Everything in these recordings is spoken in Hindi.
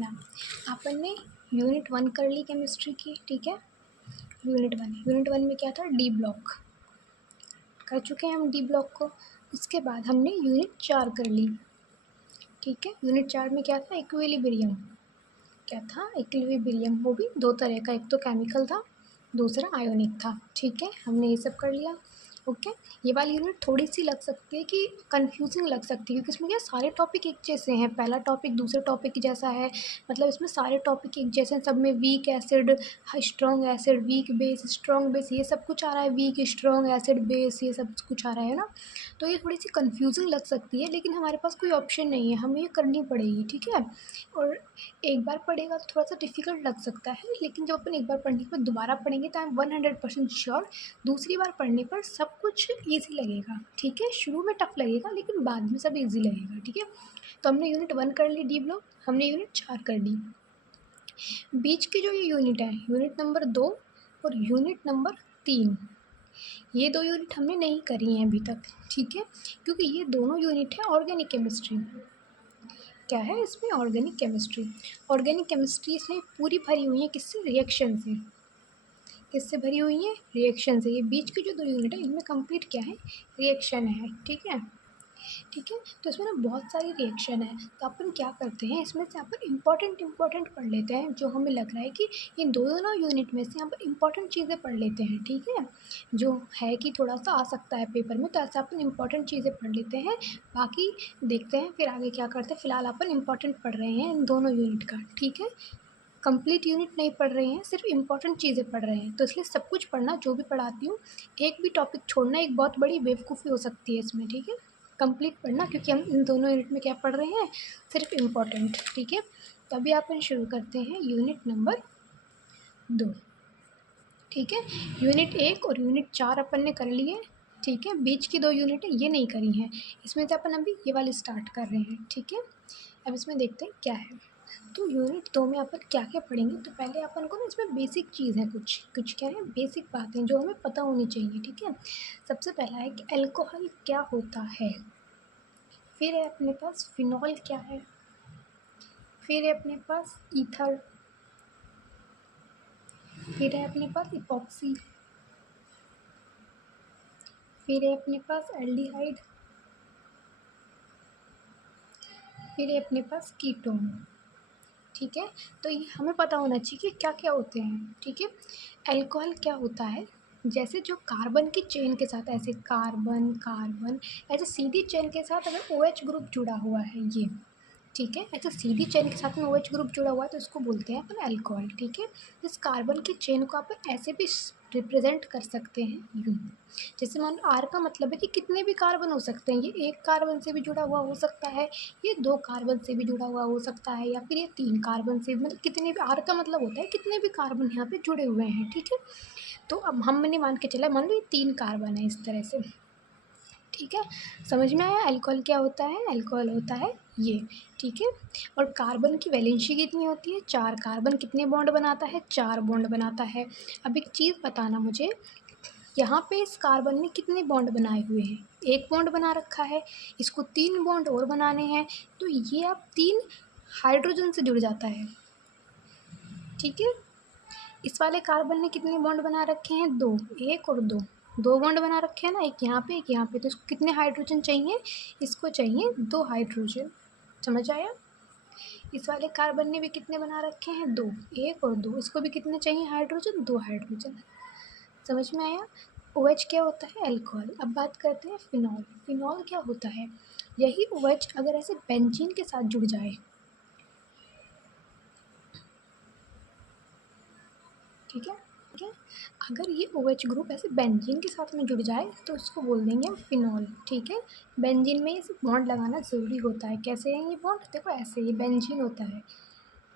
देखना, अपन ने यूनिट 1 कर ली केमिस्ट्री की, ठीक है। यूनिट वन में क्या था, डी ब्लॉक कर चुके हैं हम डी ब्लॉक को। उसके बाद हमने यूनिट 4 कर ली, ठीक है। यूनिट 4 में क्या था, इक्विलिब्रियम। क्या था, इक्विलिब्रियम। वो भी दो तरह का, एक तो केमिकल था, दूसरा आयोनिक था, ठीक है। हमने ये सब कर लिया, ओके। ये वाली यूनिट थोड़ी सी लग सकती है कि कंफ्यूजिंग लग सकती है, क्योंकि इसमें क्या सारे टॉपिक एक जैसे हैं, पहला टॉपिक दूसरे टॉपिक जैसा है, मतलब इसमें सारे टॉपिक एक जैसे हैं, सब में weak acid, strong acid, weak base, strong base, ये सब कुछ आ रहा है, वीक स्ट्रॉन्ग एसिड बेस, ये सब कुछ आ रहा है ना। तो ये थोड़ी सी कंफ्यूजिंग लग सकती है, लेकिन हमारे पास कोई ऑप्शन नहीं है, हमें ये करनी पड़ेगी, ठीक है। और एक बार पढ़ेगा तो थोड़ा सा डिफ़िकल्ट लग सकता है, लेकिन जब अपन एक बार पढ़ने के बाद दोबारा पढ़ेंगे तो आई एम 100% श्योर दूसरी बार पढ़ने पर सब कुछ ईजी लगेगा, ठीक है। शुरू में टफ लगेगा, लेकिन बाद में सब ईजी लगेगा, ठीक है। तो हमने यूनिट 1 कर ली डी ब्लॉक, हमने यूनिट 4 कर ली। बीच की जो ये यूनिट है, यूनिट नंबर 2 और यूनिट नंबर 3, ये दो यूनिट हमने नहीं करी हैं अभी तक, ठीक है, क्योंकि ये दोनों यूनिट है ऑर्गेनिक केमिस्ट्री। क्या है इसमें, ऑर्गेनिक केमिस्ट्री। ऑर्गेनिक केमिस्ट्री इसमें पूरी भरी हुई है किससे, रिएक्शन से। किससे भरी हुई है, रिएक्शन से। ये बीच की जो दो यूनिट है इनमें कंप्लीट क्या है, रिएक्शन है, ठीक है। ठीक है, तो इसमें ना बहुत सारी रिएक्शन है, तो अपन क्या करते हैं, इसमें से अपन इम्पॉर्टेंट पढ़ लेते हैं, जो हमें लग रहा है कि इन दोनों यूनिट में से अपन इम्पॉर्टेंट चीज़ें पढ़ लेते हैं, ठीक है। जो है कि थोड़ा सा आ सकता है पेपर में, तो ऐसा अपन इम्पॉर्टेंट चीज़ें पढ़ लेते हैं, बाकी देखते हैं फिर आगे क्या करते हैं। फिलहाल अपन इम्पॉर्टेंट पढ़ रहे हैं इन दोनों यूनिट का, ठीक है। कंप्लीट यूनिट नहीं पढ़ रहे हैं, सिर्फ इम्पॉर्टेंट चीज़ें पढ़ रहे हैं, तो इसलिए सब कुछ पढ़ना, जो भी पढ़ाती हूँ एक भी टॉपिक छोड़ना एक बहुत बड़ी बेवकूफ़ी हो सकती है इसमें, ठीक है। कंप्लीट पढ़ना, क्योंकि हम इन दोनों यूनिट में क्या पढ़ रहे हैं, सिर्फ इम्पॉर्टेंट, ठीक है। तो अभी अपन शुरू करते हैं यूनिट नंबर 2, ठीक है। यूनिट 1 और यूनिट 4 अपन ने कर लिए, ठीक है। बीच की दो यूनिट ये नहीं करी हैं, इसमें से अपन अभी ये वाली स्टार्ट कर रहे हैं, ठीक है। अब इसमें देखते हैं क्या है। तो यूनिट 2 में अपन क्या क्या पढ़ेंगे, तो पहले अपन को ना इसमें बेसिक चीज़ है, कुछ कुछ क्या है, बेसिक बातें जो हमें पता होनी चाहिए, ठीक है। सबसे पहला है कि अल्कोहल क्या होता है, फिर है अपने पास फिनॉल क्या है, फिर है अपने पास ईथर, फिर है अपने पास इपॉक्सी, फिर है अपने पास एल्डिहाइड, फिर है अपने पास कीटोन, ठीक है। तो ये हमें पता होना चाहिए कि क्या क्या होते हैं, ठीक है। अल्कोहल क्या होता है, जैसे जो कार्बन की चेन के साथ, ऐसे कार्बन कार्बन, ऐसे सीधी चेन के साथ अगर OH ग्रुप जुड़ा हुआ है ये, ठीक है, ऐसे सीधी चेन के साथ में OH ग्रुप जुड़ा हुआ है तो इसको बोलते हैं अपन अल्कोहल, ठीक है। इस कार्बन की चेन को अपन ऐसे भी रिप्रेजेंट कर सकते हैं यूँ, जैसे मान लो R का मतलब है कि कितने भी कार्बन हो सकते हैं, ये एक कार्बन से भी जुड़ा हुआ हो सकता है, ये दो कार्बन से भी जुड़ा हुआ हो सकता है, या फिर ये तीन कार्बन से, मतलब कितने भी, R का मतलब होता है कितने भी कार्बन यहाँ पे जुड़े हुए हैं, ठीक है। तो अब हमने मान के चला, मान लो ये 3 कार्बन है इस तरह से, ठीक है। समझ में आया, अल्कोहल क्या होता है, अल्कोहल होता है ये, ठीक है। और कार्बन की वैलेंसी कितनी होती है, 4। कार्बन कितने बॉन्ड बनाता है, 4 बॉन्ड बनाता है। अब एक चीज़ बताना मुझे, यहाँ पे इस कार्बन ने कितने बॉन्ड बनाए हुए हैं, एक बॉन्ड बना रखा है, इसको 3 बॉन्ड और बनाने हैं, तो ये अब 3 हाइड्रोजन से जुड़ जाता है, ठीक है। इस वाले कार्बन ने कितने बॉन्ड बना रखे हैं, 2, 1 और 2, 2 बॉन्ड बना रखे हैं ना, एक यहाँ पे एक यहाँ पे, तो इसको कितने हाइड्रोजन चाहिए, इसको चाहिए 2 हाइड्रोजन, समझ आया। इस वाले कार्बन ने भी कितने बना रखे हैं, 2, 1 और 2, इसको भी कितने चाहिए हाइड्रोजन, 2 हाइड्रोजन, समझ में आया। OH क्या होता है, अल्कोहल। अब बात करते हैं फिनॉल। फिनॉल क्या होता है, यही OH अगर ऐसे बेंजीन के साथ जुड़ जाए, ठीक है, ठीक है। अगर ये OH ग्रुप ऐसे बेंजीन के साथ में जुड़ जाए तो इसको बोल देंगे हम फिनॉल, ठीक है। बेंजीन में इसे बॉन्ड लगाना ज़रूरी होता है, कैसे है ये बॉन्ड, देखो ऐसे, ये बेंजीन होता है,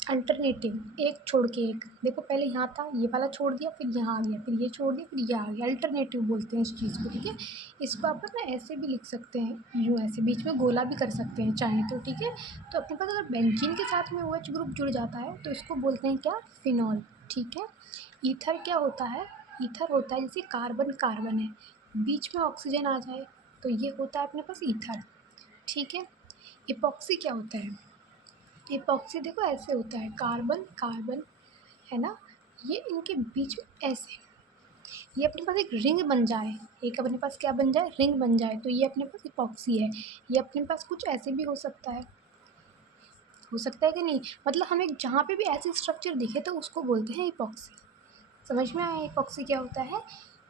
अल्टरनेटिव, एक छोड़ के एक, देखो पहले यहाँ था, ये वाला छोड़ दिया, फिर यहाँ आ गया, फिर ये छोड़ दिया, फिर ये आ गया, अल्टरनेटिव बोलते हैं इस चीज़ को, ठीक है। इसको अपन ना ऐसे भी लिख सकते हैं, यूँ ऐसे बीच में गोला भी कर सकते हैं चाहें तो, ठीक है। तो अपने पास अगर बेंजीन के साथ में OH ग्रुप जुड़ जाता है तो इसको बोलते हैं क्या, फिनॉल, ठीक है। ईथर क्या होता है, ईथर होता है जैसे कार्बन कार्बन है, बीच में ऑक्सीजन आ जाए तो ये होता है अपने पास ईथर, ठीक है। इपॉक्सी क्या होता है, इपॉक्सी देखो ऐसे होता है, कार्बन कार्बन, है ना, ये इनके बीच में ऐसे, ये अपने पास एक रिंग बन जाए, एक अपने पास क्या बन जाए, रिंग बन जाए, तो ये अपने पास इपॉक्सी है। ये अपने पास कुछ ऐसे भी हो सकता है कि नहीं, मतलब हमें जहाँ पे भी ऐसे स्ट्रक्चर दिखे तो उसको बोलते हैं इपॉक्सी। समझ में आया इपॉक्सी क्या होता है?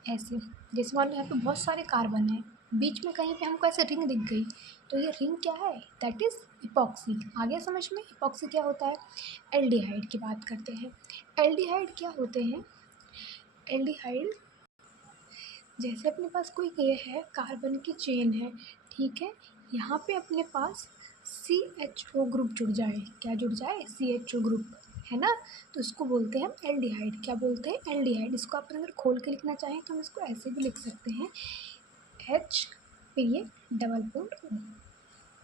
ऐसे, जैसे मान लो यहाँ पे बहुत सारे कार्बन हैं, बीच में कहीं पे हमको ऐसे रिंग दिख गई, तो ये रिंग क्या है, दैट इज़ इपॉक्सी। आ गया समझ में इपॉक्सी क्या होता है? एल्डिहाइड की बात करते हैं। एल्डिहाइड क्या होते हैं? एल्डिहाइड, जैसे अपने पास कोई ये है, कार्बन की चेन है, ठीक है, यहाँ पे अपने पास CHO ग्रुप जुड़ जाए, क्या जुड़ जाए, CHO ग्रुप, है ना, तो इसको बोलते हैं हम एल्डिहाइड। क्या बोलते हैं? एल्डिहाइड। इसको अपन अगर खोल के लिखना चाहें तो हम इसको ऐसे भी लिख सकते हैं, H फिर ये डबल बॉन्ड O,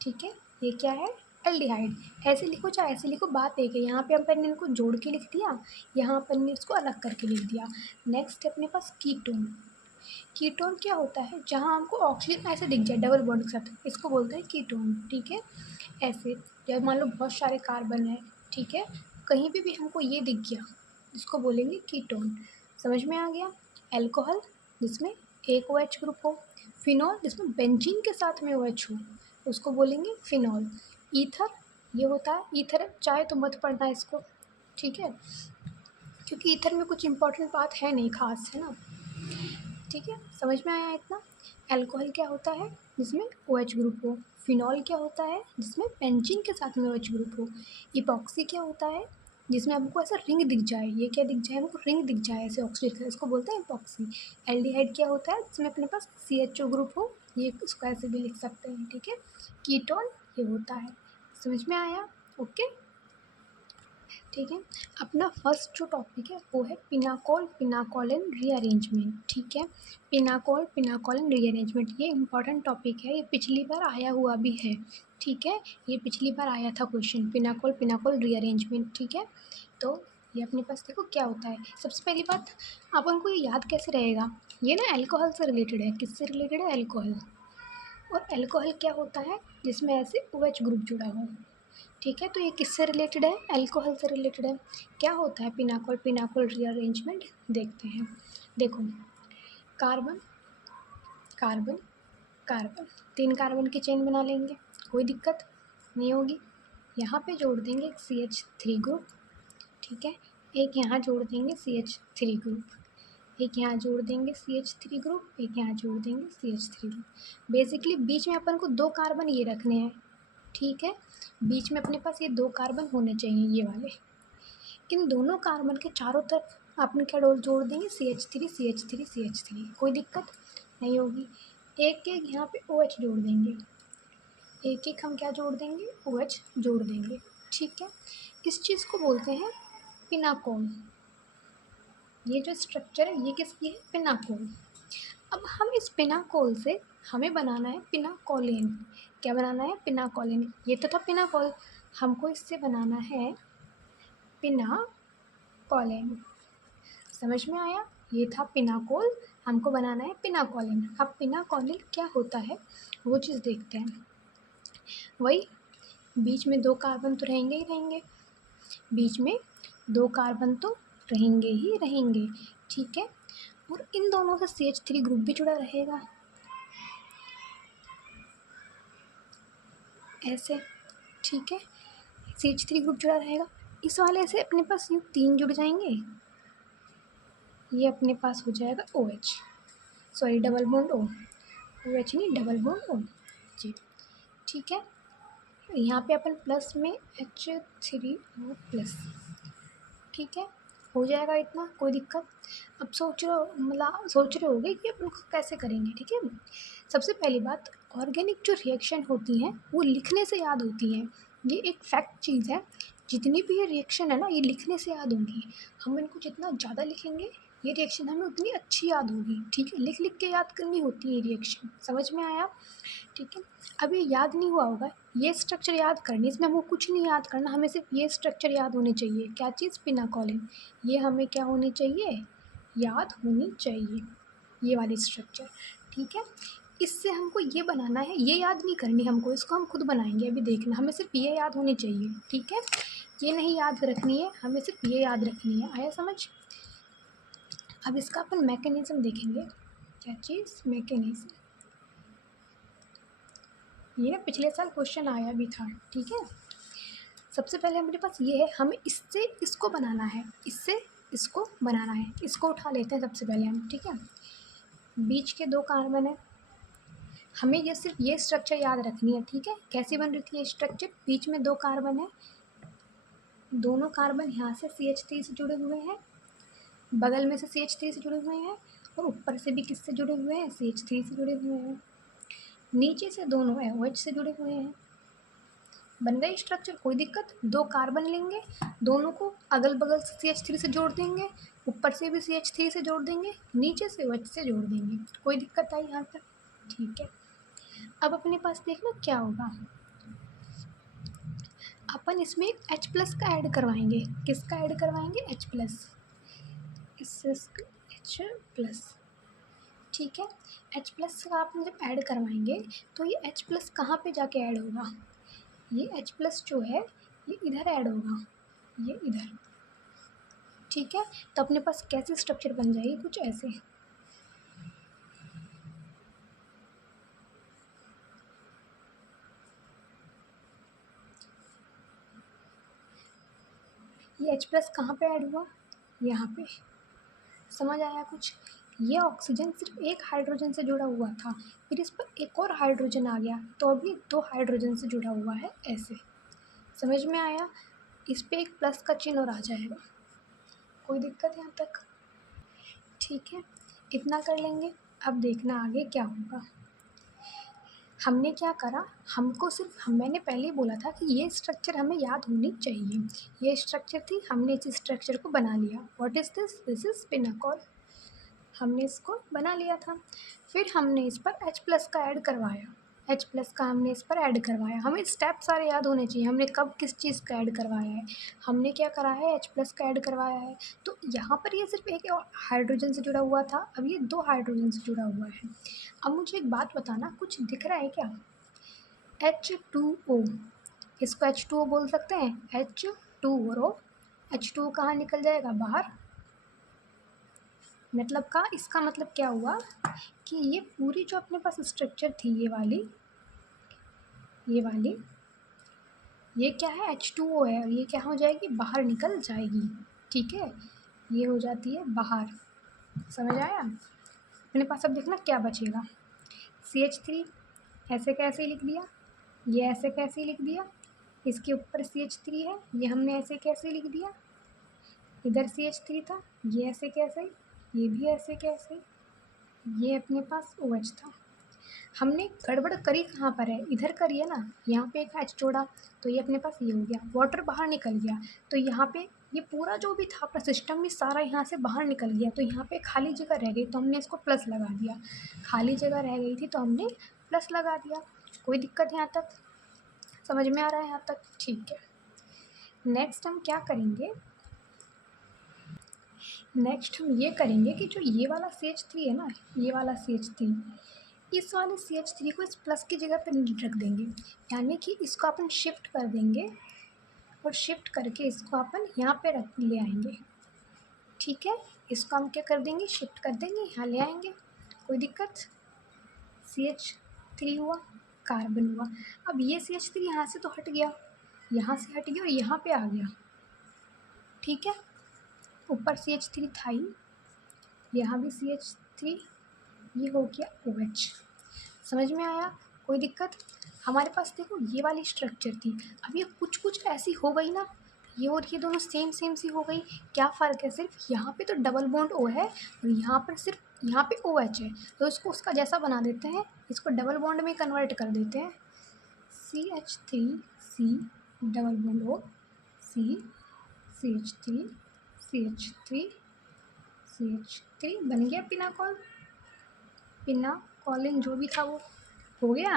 ठीक है, ये क्या है, एल्डिहाइड। ऐसे लिखो चाहे ऐसे लिखो, बात एक है, यहाँ पे अपन ने इनको जोड़ के लिख दिया, यहाँ अपन ने इसको अलग करके लिख दिया। नेक्स्ट है अपने पास कीटोन। कीटोन क्या होता है? जहाँ हमको ऑक्सीजन ऐसे दिख जाए डबल बॉन्ड के साथ, इसको बोलते हैं कीटोन, ठीक है। ऐसे जब मान लो बहुत सारे कार्बन है, ठीक है, कहीं पे भी हमको ये दिख गया, इसको बोलेंगे कीटोन। समझ में आ गया? एल्कोहल, जिसमें एक OH ग्रुप हो। फिनॉल, जिसमें बेंजीन के साथ में OH हो, उसको बोलेंगे फिनॉल। ईथर, ये होता है, ईथर चाहे तो मत पढ़ना इसको, ठीक है, क्योंकि ईथर में कुछ इंपॉर्टेंट बात है नहीं खास, है ना, ठीक है, समझ में आया इतना। अल्कोहल क्या होता है? जिसमें OH ग्रुप हो। फिनॉल क्या होता है? जिसमें बेंजीन के साथ में OH ग्रुप हो। इपॉक्सी क्या होता है? जिसमें हमको ऐसा रिंग दिख जाए, ये क्या दिख जाए, हमको रिंग दिख जाए ऐसे ऑक्सीजन का, इसको बोलते हैं इपॉक्सी। एल्डिहाइड क्या होता है? जिसमें अपने पास CHO ग्रुप हो, ये इसको ऐसे भी लिख सकते हैं, ठीक है। कीटोन ये होता है। समझ में आया? ओके, ठीक है। अपना फर्स्ट जो टॉपिक है वो है पिनाकोल, पिनाकोल एंड रीअरेंजमेंट, ठीक है। पिनाकोल, पिनाकोल एंड रीअरेंजमेंट, ये इंपॉर्टेंट टॉपिक है, ये पिछली बार आया हुआ भी है, ठीक है, ये पिछली बार आया था क्वेश्चन, पिनाकोल, पिनाकोल रीअरेंजमेंट, ठीक है। तो ये अपने पास देखो क्या होता है। सबसे पहली बात, अपन को ये याद कैसे रहेगा, ये ना अल्कोहल से रिलेटेड है। किससे रिलेटेड है? अल्कोहल। और अल्कोहल क्या होता है? जिसमें ऐसे OH ग्रुप जुड़ा हो, ठीक है, तो ये किससे रिलेटेड है? अल्कोहल से रिलेटेड है। क्या होता है पिनाकोल, पिनाकोल रीअरेंजमेंट, देखते हैं। देखो, कार्बन कार्बन कार्बन, 3 कार्बन की चेन बना लेंगे, कोई दिक्कत नहीं होगी। यहाँ पे जोड़ देंगे एक CH3 ग्रुप, ठीक है, एक यहाँ जोड़ देंगे CH3 ग्रुप, एक यहाँ जोड़ देंगे CH3 ग्रुप, एक यहाँ जोड़ देंगे CH3 ग्रुप। बेसिकली बीच में अपन को 2 कार्बन ये रखने हैं, ठीक है, बीच में अपने पास ये 2 कार्बन होने चाहिए, ये वाले। इन दोनों कार्बन के चारों तरफ अपन क्या डोल जोड़ देंगे, CH3 CH3 CH3, कोई दिक्कत नहीं होगी। एक एक यहाँ पे OH जोड़ देंगे, एक एक हम क्या जोड़ देंगे, OH जोड़ देंगे, ठीक है। इस चीज़ को बोलते हैं पिनाकोल। ये जो स्ट्रक्चर है ये किसकी है? पिनाकोल। अब हम इस पिनाकोल से हमें बनाना है पिनाकोलिन। क्या बनाना है? पिनाकोलिन। ये तो था पिनाकोल, हमको इससे बनाना है पिनाकोलिन। समझ में आया? ये था पिनाकोल, हमको बनाना है पिनाकोलिन। अब पिनाकोलिन क्या होता है वो चीज़ देखते हैं। वही, बीच में 2 कार्बन तो रहेंगे ही रहेंगे, बीच में 2 कार्बन तो रहेंगे ही रहेंगे, ठीक है, और इन दोनों से CH3 ग्रुप भी जुड़ा रहेगा, ऐसे, ठीक है, CH3 ग्रुप जुड़ा रहेगा। इस वाले से अपने पास ये 3 जुड़ जाएंगे, ये अपने पास हो जाएगा OH, sorry double bond O, OH नहीं डबल बॉन्ड O, जी, ठीक है। यहाँ पे अपन प्लस में H3O प्लस, ठीक है, हो जाएगा इतना, कोई दिक्कत। अब सोच रहे होगे कि अपन कैसे करेंगे, ठीक है। सबसे पहली बात, ऑर्गेनिक जो रिएक्शन होती हैं वो लिखने से याद होती हैं, ये एक फैक्ट चीज़ है। जितनी भी ये रिएक्शन है ना, ये लिखने से याद होंगी। हम इनको जितना ज़्यादा लिखेंगे ये रिएक्शन हमें उतनी अच्छी याद होगी, ठीक है, लिख लिख के याद करनी होती है ये रिएक्शन। समझ में आया? ठीक है। अब ये याद नहीं हुआ होगा, ये स्ट्रक्चर याद करनी, इसमें हमको कुछ नहीं याद करना, हमें सिर्फ ये स्ट्रक्चर याद होनी चाहिए। क्या चीज़? पिनाकोलिन। ये हमें क्या होनी चाहिए? याद होनी चाहिए, ये वाली स्ट्रक्चर, ठीक है। इससे हमको ये बनाना है, ये याद नहीं करनी हमको, इसको हम खुद बनाएंगे। अभी देखना, हमें सिर्फ ये याद होनी चाहिए, ठीक है, ये नहीं याद रखनी है, हमें सिर्फ ये याद रखनी है। आया समझ? अब इसका अपन मैकेनिज्म देखेंगे। क्या चीज़? मैकेनिज्म। ये ना पिछले साल क्वेश्चन आया भी था, ठीक है। सबसे पहले हमारे पास ये है, हमें इससे इसको बनाना है, इससे इसको बनाना है। इसको उठा लेते हैं सबसे पहले हम, ठीक है। बीच के 2 कार्बन है, हमें ये सिर्फ ये स्ट्रक्चर याद रखनी है, ठीक है। कैसी बन रही थी ये स्ट्रक्चर? बीच में 2 कार्बन है, दोनों कार्बन यहाँ से CH3 से जुड़े हुए हैं, बगल में से CH3 से जुड़े हुए हैं, और ऊपर से भी किससे जुड़े हुए हैं? CH3 से जुड़े हुए हैं। नीचे से दोनों OH से जुड़े हुए हैं। बन गई स्ट्रक्चर, कोई दिक्कत? 2 कार्बन लेंगे, दोनों को अगल बगल से CH3 से जोड़ देंगे, ऊपर से भी CH3 से जोड़ देंगे, नीचे से OH से जोड़ देंगे। कोई दिक्कत आई यहाँ तक? ठीक है। अब अपने पास देखना क्या होगा, अपन इसमें H+ का ऐड करवाएंगे। किसका ऐड करवाएंगे? H+, इससे H+, ठीक है। H+ का आप जब ऐड करवाएंगे तो ये H+ कहाँ पे जाके ऐड होगा? ये H+ जो है ये इधर ऐड होगा, ये इधर, ठीक है। तो अपने पास कैसे स्ट्रक्चर बन जाएगी? कुछ ऐसे। ये H+ कहाँ पे ऐड हुआ? यहाँ पे। समझ आया कुछ? ये ऑक्सीजन सिर्फ एक हाइड्रोजन से जुड़ा हुआ था, फिर इस पर एक और हाइड्रोजन आ गया, तो अभी 2 हाइड्रोजन से जुड़ा हुआ है, ऐसे। समझ में आया? इस पे एक प्लस का चिन्ह और आ जाएगा। कोई दिक्कत यहाँ तक? ठीक है, इतना कर लेंगे। अब देखना आगे क्या होगा। हमने क्या करा, हमको सिर्फ मैंने पहले ही बोला था कि ये स्ट्रक्चर हमें याद होनी चाहिए। ये स्ट्रक्चर थी, हमने इस स्ट्रक्चर को बना लिया। What is this? This is स्पिनाकोल। हमने इसको बना लिया था। फिर हमने इस पर H+ का ऐड करवाया, H+ का हमने इस पर ऐड करवाया। हमें स्टेप सारे याद होने चाहिए, हमने कब किस चीज़ का ऐड करवाया है। हमने क्या करा है? H+ का ऐड करवाया है। तो यहाँ पर ये सिर्फ एक हाइड्रोजन से जुड़ा हुआ था, अब ये 2 हाइड्रोजन से जुड़ा हुआ है। अब मुझे एक बात बताना, कुछ दिख रहा है क्या? H2O, इसको H2O बोल सकते हैं, H2O। H2O कहाँ निकल जाएगा? बाहर। मतलब का इसका मतलब क्या हुआ कि ये पूरी जो अपने पास स्ट्रक्चर थी, ये वाली ये क्या है? H2O है, और ये क्या हो जाएगी? बाहर निकल जाएगी, ठीक है। ये हो जाती है बाहर। समझ आया? अपने पास अब देखना क्या बचेगा। CH3 ऐसे कैसे लिख दिया, ये ऐसे कैसे लिख दिया, इसके ऊपर CH3 है, ये हमने ऐसे कैसे लिख दिया, इधर CH3 था, ये ऐसे कैसे, ये भी ऐसे कैसे, ये अपने पास OH था। हमने गड़बड़ करी कहाँ पर है? इधर करी है ना, यहाँ पे एक H जोड़ा, तो ये अपने पास ये हो गया, वाटर बाहर निकल गया, तो यहाँ पे ये पूरा जो भी था अपना सिस्टम में सारा यहाँ से बाहर निकल गया, तो यहाँ पे खाली जगह रह गई, तो हमने इसको प्लस लगा दिया। खाली जगह रह गई थी तो हमने प्लस लगा दिया। कोई दिक्कत यहाँ तक? समझ में आ रहा है यहाँ तक? ठीक है। नेक्स्ट हम क्या करेंगे, नेक्स्ट हम ये करेंगे कि जो ये वाला CH3 है ना, ये वाला CH3, इस वाले CH3 को इस प्लस की जगह पर रख देंगे, यानी कि इसको अपन शिफ्ट कर देंगे, और शिफ्ट करके इसको अपन यहाँ पे रख ले आएंगे, ठीक है। इसको हम क्या कर देंगे? शिफ्ट कर देंगे, यहाँ ले आएंगे। कोई दिक्कत? CH3 हुआ, कार्बन हुआ। अब ये CH3 यहाँ से तो हट गया, यहाँ से हट गया और यहाँ पे आ गया, ठीक है। ऊपर CH3 था ही, यहाँ भी CH3, ये हो गया OH। समझ में आया? कोई दिक्कत? हमारे पास देखो ये वाली स्ट्रक्चर थी, अब ये कुछ कुछ ऐसी हो गई ना, ये और ये दोनों सेम सेम सी हो गई। क्या फ़र्क है? सिर्फ यहाँ पे तो डबल बॉन्ड O है, और यहाँ पर सिर्फ यहाँ पे OH है, तो इसको उसका जैसा बना देते हैं, इसको डबल बॉन्ड में कन्वर्ट कर देते हैं। CH3C double bond O, CH3 CH3 CH3 बन गया पिनाकोल। पिनाकोलिन जो भी था वो हो गया।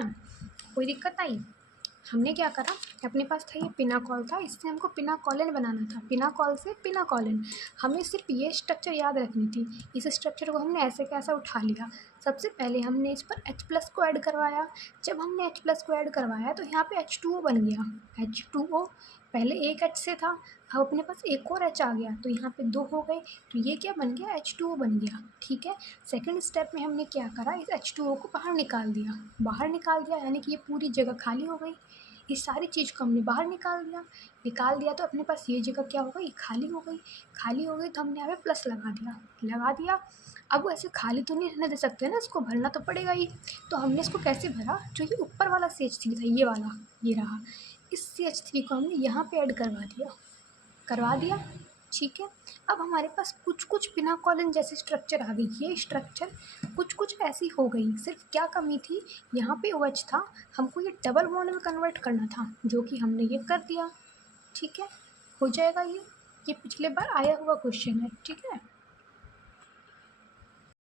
कोई दिक्कत आई? हमने क्या करा, अपने पास था ये पिनाकॉल था, इससे हमको पिनाकॉलिन बनाना था, पिनाकॉल से पिनाकॉलिन। हमें सिर्फ ये स्ट्रक्चर याद रखनी थी। इस स्ट्रक्चर को हमने ऐसे कैसा उठा लिया, सबसे पहले हमने इस पर H+ को ऐड करवाया। जब हमने H+ को ऐड करवाया तो यहाँ पे H2O बन गया, H2O। पहले एक H से था, अब अपने पास एक और H आ गया, तो यहाँ पे 2 हो गए, तो ये क्या बन गया, H2O बन गया। ठीक है, सेकंड स्टेप में हमने क्या करा, इस H2O को बाहर निकाल दिया, बाहर निकाल दिया यानी कि ये पूरी जगह खाली हो गई। इस सारी चीज़ को हमने बाहर निकाल दिया तो अपने पास ये जगह क्या हो गई, खाली हो गई। खाली हो गई तो हमने यहाँ पे प्लस लगा दिया। अब ऐसे खाली तो नहीं रहने दे सकते ना, इसको भरना तो पड़ेगा ही। तो हमने इसको कैसे भरा, जो ये ऊपर वाला CH3 था, ये वाला, ये रहा, इस CH3 को हमने यहाँ पे ऐड करवा दिया। ठीक है, अब हमारे पास कुछ कुछ पिनाकॉलिन जैसी स्ट्रक्चर आ गई। ये स्ट्रक्चर कुछ कुछ ऐसी हो गई, सिर्फ क्या कमी थी, यहाँ पे OH था, हमको ये डबल बॉन्ड में कन्वर्ट करना था, जो कि हमने ये कर दिया। ठीक है, हो जाएगा ये पिछले बार आया हुआ क्वेश्चन है। ठीक है।